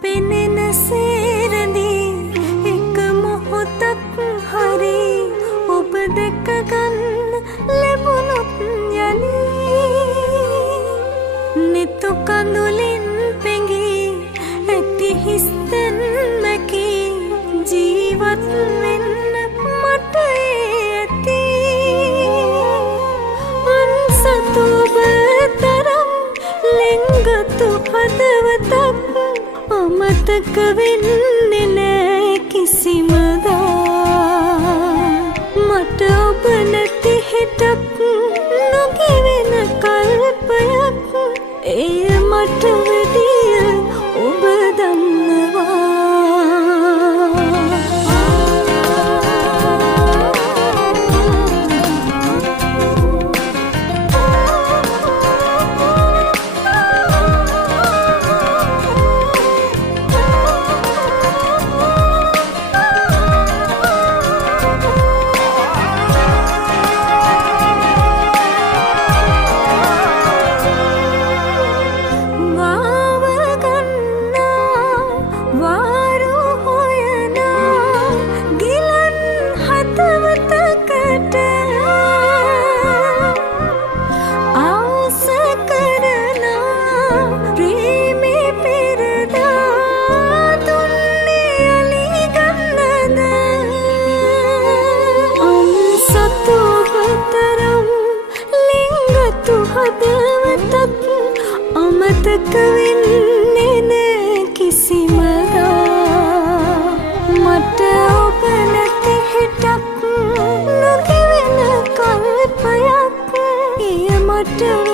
පෙනෙන සේරදී එක මොහොතක් හරි ඔබ දැක ගන්න ලැබුණොත් යලි නිතු කඳුලින් පෙඟී ඇති හිස්තැන් මැකී ජීවත් වෙන්න මට ඇති අන්සතු ඔබ තරම් ලෙන්ගතු හදවතක් අමතක වෙන්නේ නෑ කිසිමදා මට ඔබ නැති හිතක් නොගෙවෙන කල්පයක් එය මට වැඩිය ඔබ දන්නවා හදවතක් අමතක වෙන්නේ නෑ කිසිමදා මට ඔබ නැති හිතක් නොගෙවෙන කල්පයක් එය මට